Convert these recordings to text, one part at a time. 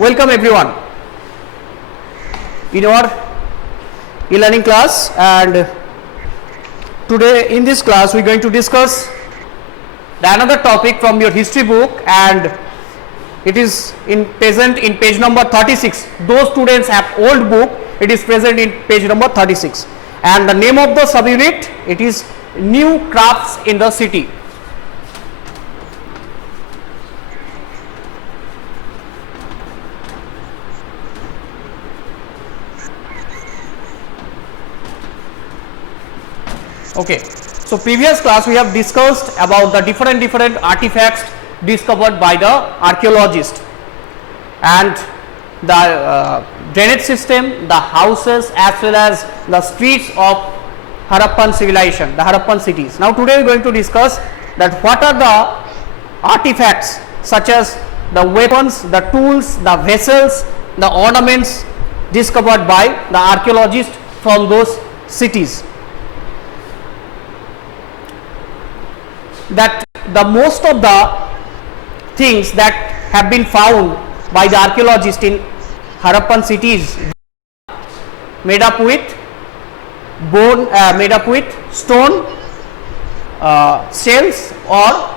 Welcome everyone in our e-learning class, and today in this class we are going to discuss another topic from your history book, and it is present in page number 36. Those students have old book, it is present in page number 36, and the name of the subunit, it is New Crafts in the City. Okay, so previous class we have discussed about the different artifacts discovered by the archaeologist, and the drainage system, the houses as well as the streets of Harappan civilization, the Harappan cities. Now today we are going to discuss that what are the artifacts such as the weapons, the tools, the vessels, the ornaments discovered by the archaeologist from those cities. That the most of the things that have been found by the archaeologists in Harappan cities made up with bone, made up with stone, shells or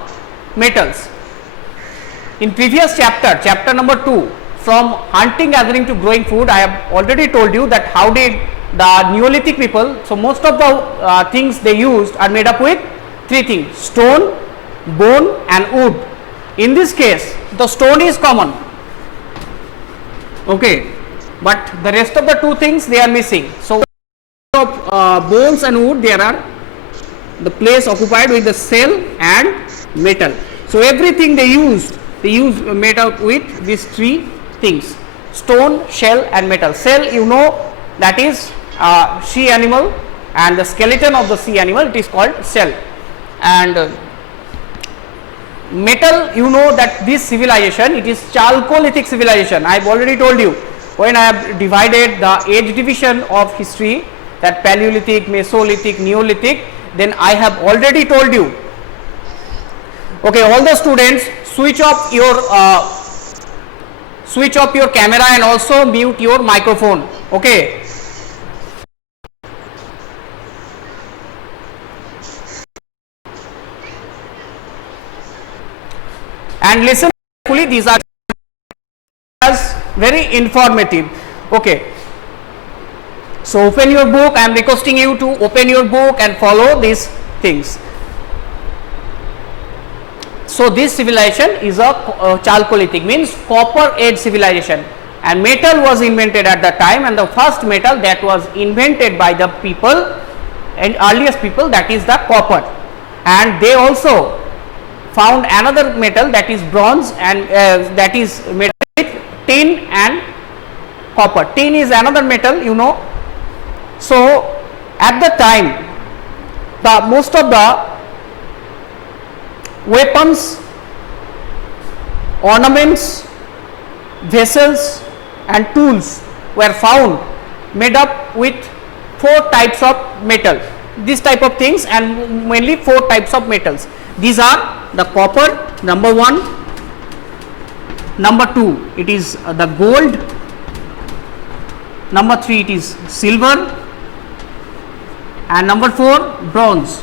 metals. In previous chapter number 2, from hunting, gathering to growing food, I have already told you that how did the Neolithic people, so most of the things they used are made up with three things: stone, bone and wood. In this case the stone is common, okay, but the rest of the two things they are missing. So of bones and wood, there are the place occupied with the shell and metal. So everything they use made up with these three things: stone, shell and metal. Shell, you know, that is sea animal, and the skeleton of the sea animal, it is called shell. And metal, you know that this civilization, it is Chalcolithic civilization. I have already told you when I have divided the age division of history, that Paleolithic, Mesolithic, Neolithic, then I have already told you. Okay, all the students, switch off your camera and also mute your microphone. Okay. And listen carefully, these are very informative. Okay, so open your book. I am requesting you to open your book and follow these things. So this civilization is a Chalcolithic, means copper age civilization, and metal was invented at that time, and the first metal that was invented by the people and earliest people, that is the copper. And they also found another metal, that is bronze, and that is made with tin and copper. Tin is another metal, you know. So at the time, the most of the weapons, ornaments, vessels and tools were found made up with 4 types of metal. This type of things, and mainly 4 types of metals. These are the copper, number 1, number 2 it is the gold, number 3 it is silver, and number 4 bronze.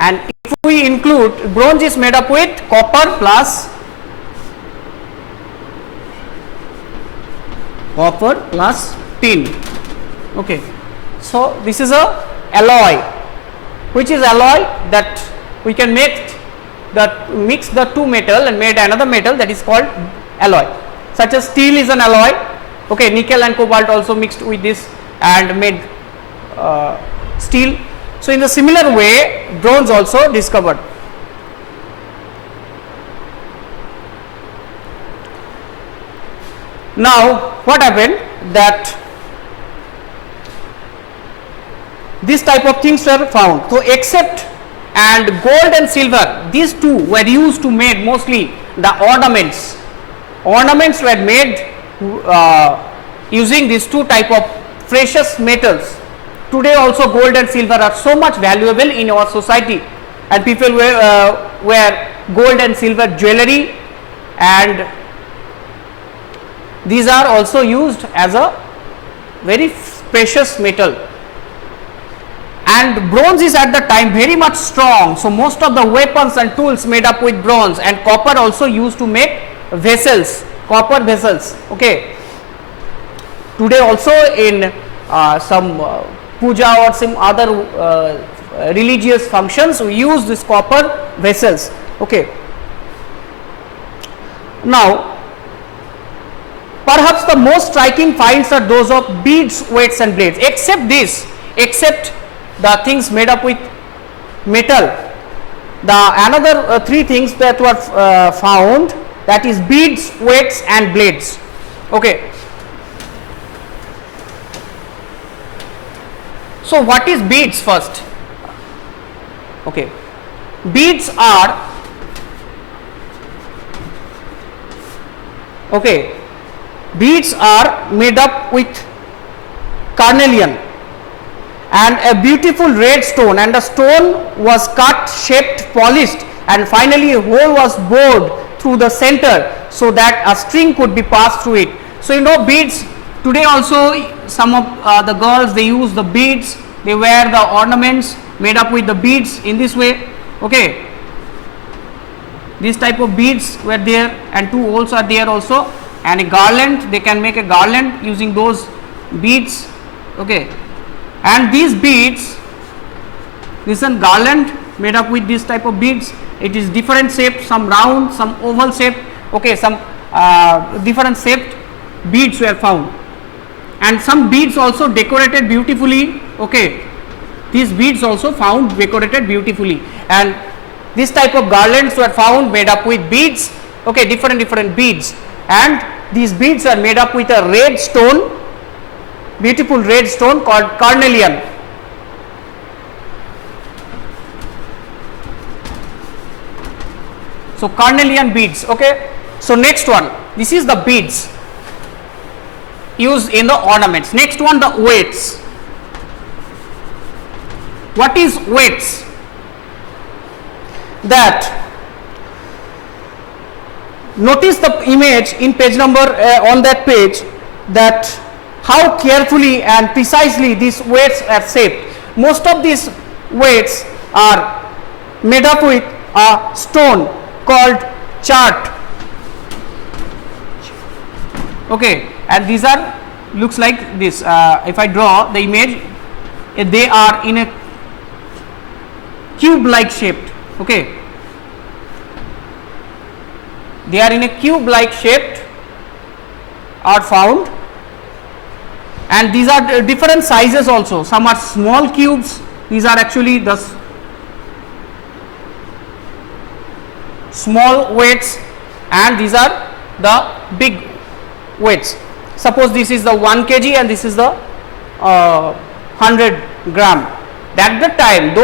And if we include, bronze is made up with copper plus tin. Okay, so this is a alloy, which is alloy that we can mix the two metal and made another metal, that is called alloy. Such as steel is an alloy, okay, nickel and cobalt also mixed with this and made steel. So in the similar way, bronze also discovered. Now what happened, that this type of things were found. So except and gold and silver, these two were used to make mostly the ornaments. Ornaments were made using these two type of precious metals. Today also gold and silver are so much valuable in our society, and people were gold and silver jewelry, and these are also used as a very precious metal. And bronze is at the time very much strong, so most of the weapons and tools made up with bronze, and copper also used to make vessels, copper vessels. Okay. Today also in some puja or some other religious functions we use this copper vessels. Okay. Now perhaps the most striking finds are those of beads, weights and blades. Except this, except the things made up with metal, the another three things that were found, that is beads, weights and blades. Okay. So what is beads first? Okay. Beads are, okay, beads are made up with carnelian and a beautiful red stone, and the stone was cut, shaped, polished, and finally a hole was bored through the center so that a string could be passed through it. So you know beads, today also some of the girls, they use the beads, they wear the ornaments made up with the beads in this way. Okay, this type of beads were there, and two holes are there also, and a garland, they can make a garland using those beads. Okay. And these beads, this is a garland made up with this type of beads. It is different shaped, some round, some oval shaped. Okay, some different shaped beads were found, and some beads also decorated beautifully. Okay, these beads also found decorated beautifully, and this type of garlands were found made up with beads. Okay, different beads, and these beads are made up with a red stone, beautiful red stone called carnelian. So carnelian beads. Okay. So next one, this is the beads used in the ornaments. Next one, the weights. What is weights? That, notice the image in page number on that page, that how carefully and precisely these weights are shaped. Most of these weights are made up with a stone called chart. Okay, and these are, looks like this. If I draw the image, they are in a cube like shaped. Okay, they are in a cube like shaped are found, and these are different sizes also. Some are small cubes, these are actually the small weights, and these are the big weights. Suppose this is the 1 kg and this is the 100 gram. At the time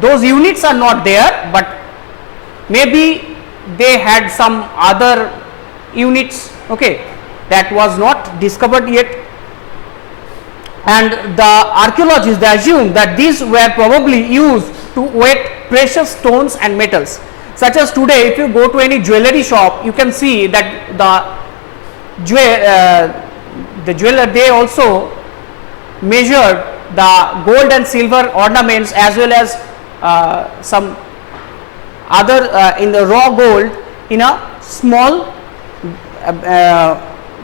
those units are not there, but maybe they had some other units, okay, that was not discovered yet, and the archaeologists, they assume that these were probably used to weight precious stones and metals. Such as today, if you go to any jewelry shop, you can see that the jeweler, they also measured the gold and silver ornaments as well as some other in the raw gold in a small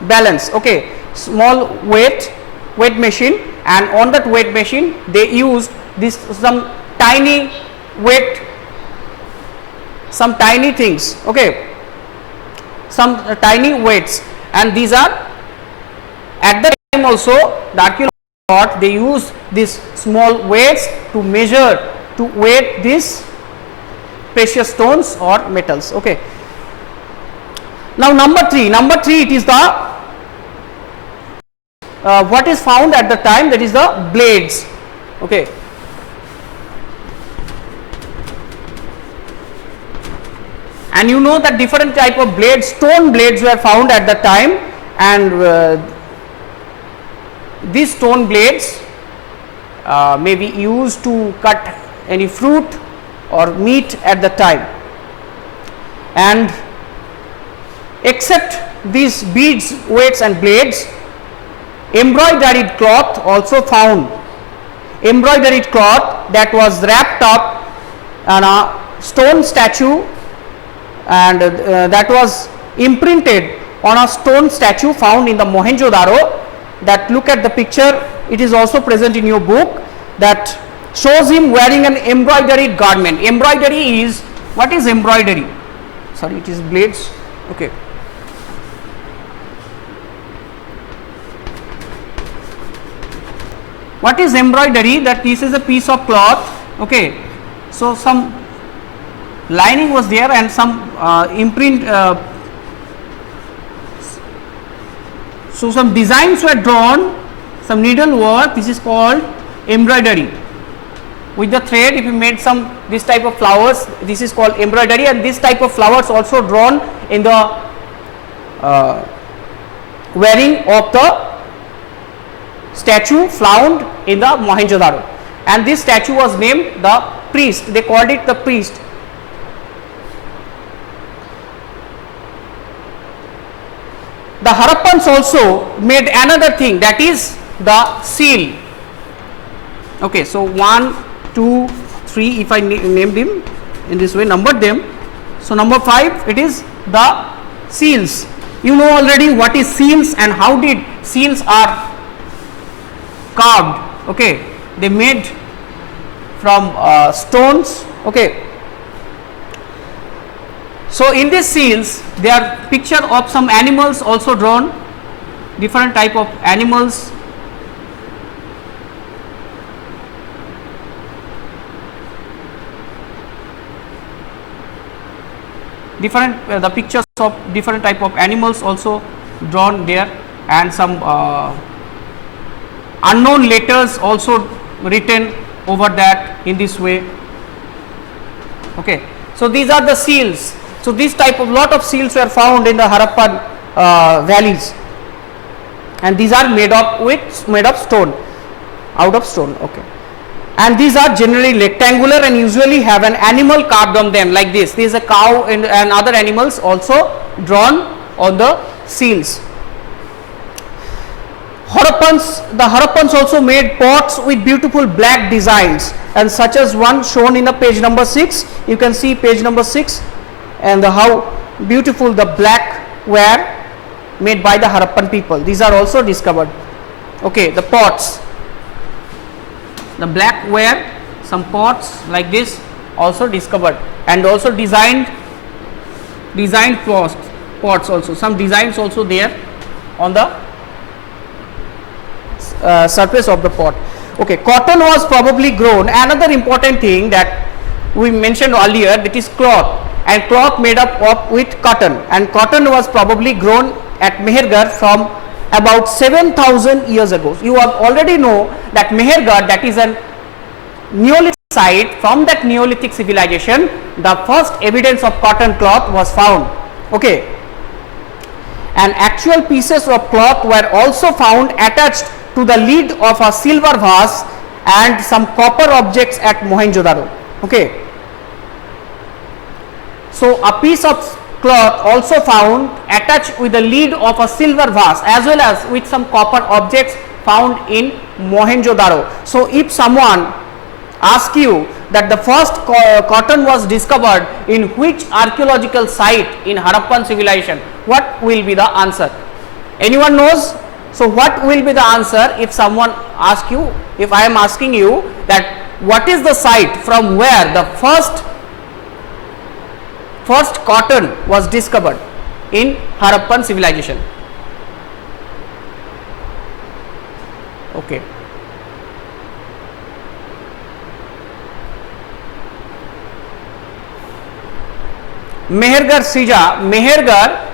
balance, okay, small weight machine, and on that weight machine they used this some tiny weight, some tiny things, okay, some tiny weights, and these are at the time also the archaeologists thought they use these small weights to measure, to weight these precious stones or metals. Okay. Now number three, it is the what is found at the time, that is the blades. Okay. And you know that different type of blades, stone blades were found at the time, and these stone blades may be used to cut any fruit, or meat at the time. And except these beads, weights and blades, embroidered cloth also found, embroidered cloth that was wrapped up on a stone statue, and that was imprinted on a stone statue found in the Mohenjo-daro. That, look at the picture, it is also present in your book, that shows him wearing an embroidered garment. Embroidery is, what is embroidery? Sorry, it is blades. Okay. What is embroidery? That this is a piece of cloth. Okay. So some lining was there and some imprint. So some designs were drawn, some needle work. This is called embroidery. With the thread, if you made some this type of flowers, this is called embroidery, and this type of flowers also drawn in the wearing of the statue found in the Mohenjo-daro. And this statue was named the priest. They called it the priest. The Harappans also made another thing, that is the seal. Okay, so 1, 2, 3, if I named them in this way, numbered them. So number 5, it is the seals. You know already what is seals and how did seals are carved. Okay, they made from stones. Okay. So in these seals, there are picture of some animals also drawn, different type of animals. Different the pictures of different type of animals also drawn there, and some unknown letters also written over that in this way. Okay, so these are the seals. So this type of lot of seals were found in the Harappan valleys, and these are made of stone, out of stone. Okay, and these are generally rectangular and usually have an animal carved on them like this. There is a cow and other animals also drawn on the seals. The Harappans also made pots with beautiful black designs, and such as one shown in the page number 6. You can see page number 6, and how beautiful the black ware made by the Harappan people. These are also discovered. Okay, the pots, the black ware, some pots like this also discovered, and also designed pots also. Some designs also there on the surface of the pot. Okay, cotton was probably grown. Another important thing that we mentioned earlier, that is cloth, and cloth made up of with cotton, and cotton was probably grown at Mehergarh from about 7,000 years ago. You already know that Mehergarh, that is a Neolithic site. From that Neolithic civilization, the first evidence of cotton cloth was found. Okay, and actual pieces of cloth were also found attached to the lid of a silver vase and some copper objects at Mohenjo-daro. Okay, so a piece of cloth also found attached with the lid of a silver vase, as well as with some copper objects found in Mohenjo-daro. So if someone asks you that the first cotton was discovered in which archaeological site in Harappan civilization, what will be the answer? Anyone knows? So what will be the answer if someone asks you, if I am asking you that what is the site from where the first cotton was discovered in Harappan civilization? Okay. Mehergarh Sija, Mehergarh,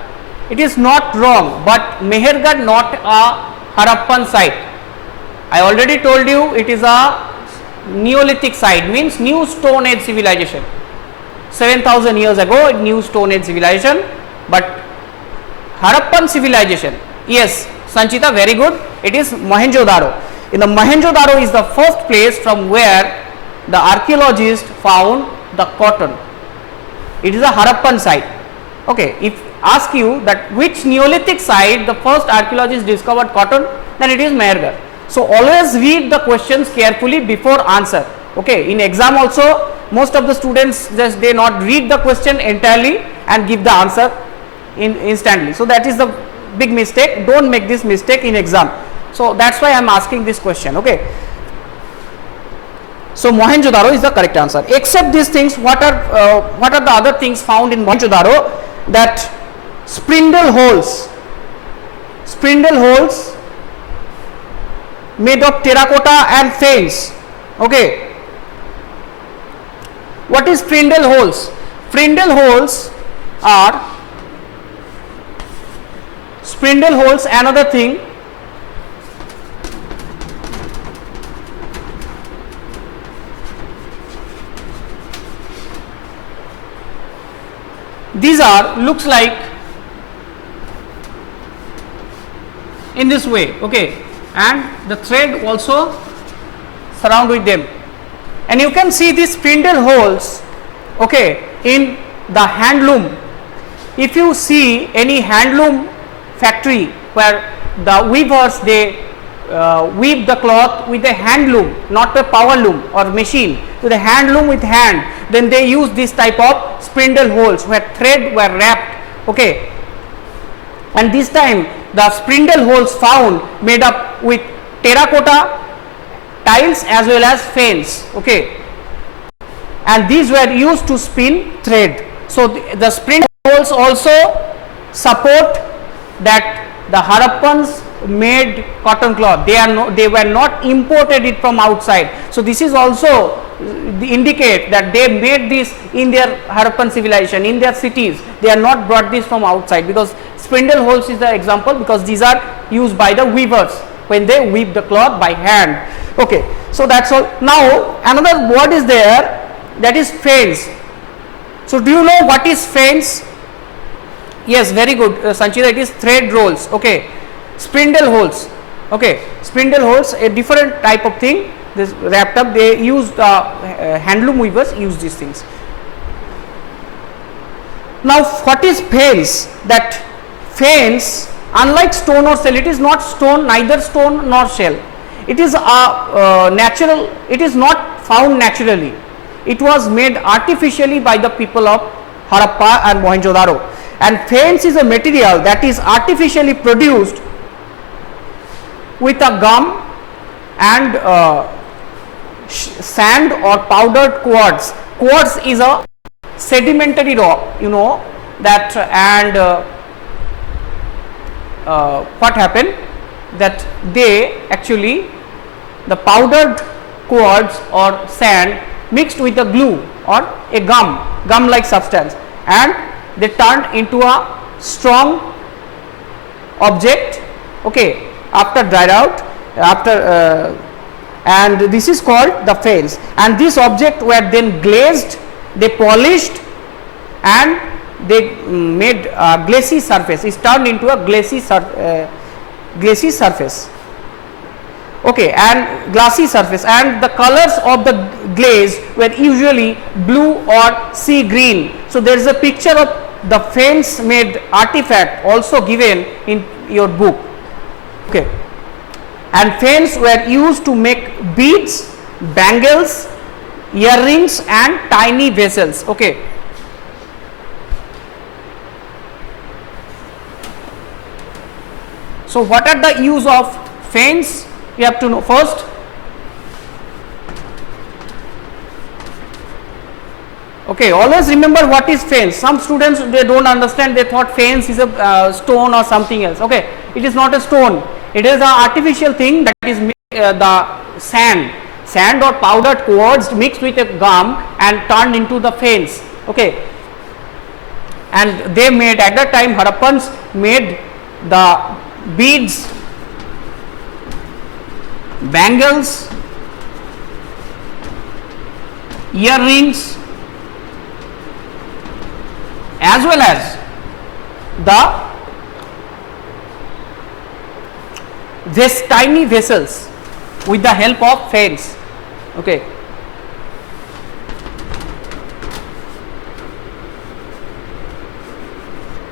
it is not wrong, but Mehergarh not a Harappan site. I already told you it is a Neolithic site, means new Stone Age civilization. 7,000 years ago, new Stone Age civilization, but Harappan civilization, yes, Sanchita, very good, it is Mohenjo-daro. In the Mohenjo-daro is the first place from where the archaeologists found the cotton. It is a Harappan site. Okay, if ask you that which Neolithic site the first archaeologists discovered cotton, then it is Mehergarh. So always read the questions carefully before answer. Okay, in exam also most of the students just they not read the question entirely and give the answer instantly. So that is the big mistake. Don't make this mistake in exam. So that's why I am asking this question. Okay. So Mohenjo-daro is the correct answer. Except these things, what are the other things found in Mohenjo-daro? That spindle holes made of terracotta and fanes. Okay. What is spindle holes? Spindle holes are another thing. These are looks like in this way, okay, and the thread also surround with them, and you can see these spindle holes, okay, in the handloom. If you see any handloom factory where the weavers they weave the cloth with a hand loom, not a power loom or machine, with a hand loom with hand, then they use this type of spindle holes where thread were wrapped, okay, and this time the spindle holes found made up with terracotta tiles as well as fanes, okay, and these were used to spin thread. So the spindle holes also support that the Harappans made cotton cloth. They were not imported it from outside. So this is also indicate that they made this in their Harappan civilization, in their cities. They are not brought this from outside, because spindle holes is the example, because these are used by the weavers when they weave the cloth by hand. Okay, so that's all. Now another word is there, that is fanes. So do you know what is fanes? Yes, very good, Sanchita. It is thread rolls. Okay, spindle holes. Okay, spindle holes, a different type of thing. This wrapped up. They use handloom weavers use these things. Now, what is fanes? That fanes, unlike stone or shell, it is not stone, neither stone nor shell. It is a natural. It is not found naturally. It was made artificially by the people of Harappa and Mohenjo-daro. And fanes is a material that is artificially produced with a gum and sand or powdered quartz. Quartz is a sedimentary rock, you know that, and what happened that they actually, the powdered quartz or sand mixed with a glue or a gum like substance, and they turned into a strong object, okay, after dried out, and this is called the fanes. And this object were then glazed, they polished, and they made a glassy surface. It turned into a glassy surface, okay, and glassy surface, and the colors of the glaze were usually blue or sea green. So there is a picture of the fanes made artifact also given in your book, okay, and fanes were used to make beads, bangles, earrings and tiny vessels, okay. So what are the use of fanes? You have to know first. Okay, always remember what is fanes. Some students they don't understand, they thought fanes is a stone or something else. Okay, it is not a stone, it is an artificial thing that is the sand or powdered quartz mixed with a gum and turned into the fanes, okay. And they made, at that time Harappans made the beads, bangles, earrings, as well as the tiny vessels with the help of fanes, okay.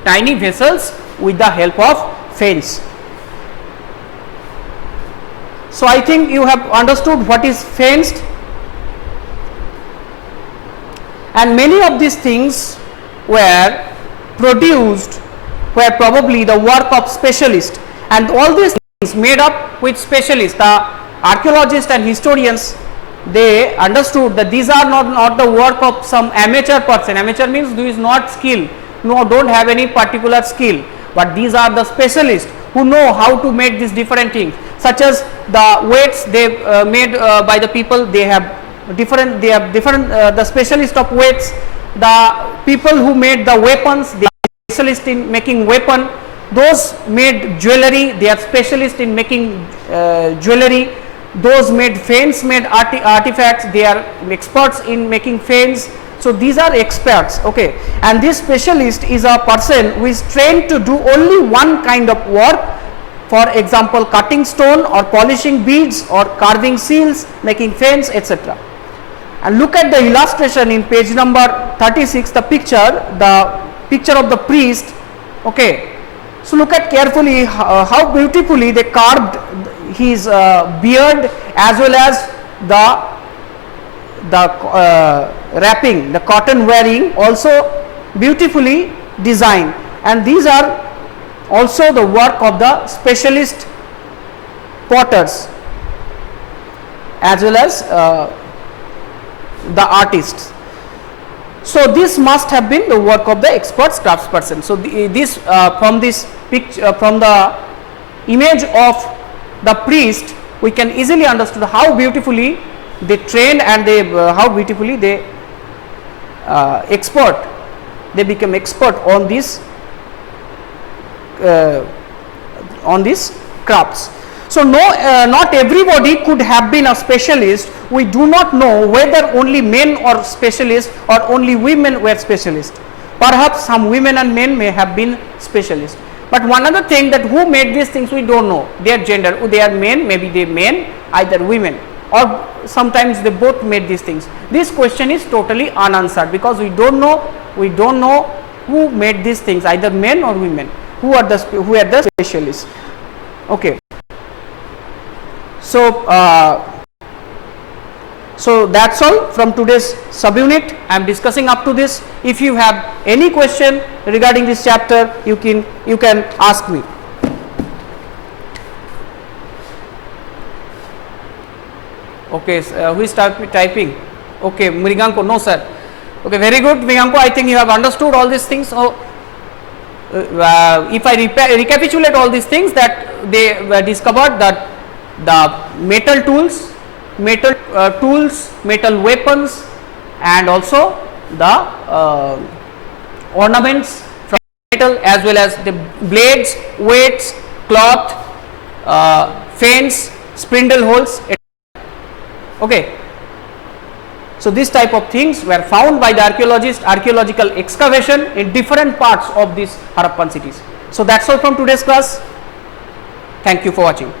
tiny vessels with the help of fans. So I think you have understood what is fenced, and many of these things were produced were probably the work of specialists, and all these things made up with specialists. The archaeologists and historians, they understood that these are not the work of some amateur person. Amateur means who is not skilled, no, don't have any particular skill, but these are the specialists who know how to make these different things, such as the weights they made by the people. They have different the specialist of weights. The people who made the weapons, they are specialist in making weapon. Those made jewelry, they are specialist in making jewelry. Those made fans, made artifacts, they are experts in making fans. So these are experts, okay, and this specialist is a person who is trained to do only one kind of work. For example, cutting stone or polishing beads or carving seals, making fans, etc. And look at the illustration in page number 36, the picture of the priest, okay. So look at carefully how beautifully they carved his beard, as well as the wrapping, the cotton wearing, also beautifully designed, and these are also the work of the specialist potters as well as the artists. So this must have been the work of the expert craftsperson. So this from this picture, from the image of the priest, we can easily understand how beautifully they trained, and they how beautifully they they become expert on these crafts. So not everybody could have been a specialist. We do not know whether only men are specialists or only women were specialists. Perhaps some women and men may have been specialists. But one other thing, that who made these things, we don't know their gender. They are men, maybe they men, either women, or sometimes they both made these things. This question is totally unanswered, because we don't know who made these things, either men or women, who are the specialists. Okay. So that's all from today's subunit. I am discussing up to this. If you have any question regarding this chapter, you can ask me. Okay, who is typing? Okay, Mriganko, no sir. Okay, very good, Mriganko. I think you have understood all these things. So, if I recapitulate all these things, that they were discovered that the metal tools, metal weapons, and also the ornaments from metal, as well as the blades, weights, cloth, fans, spindle holes, etc. Okay. So this type of things were found by the archaeological excavation in different parts of these Harappan cities. So that's all from today's class. Thank you for watching.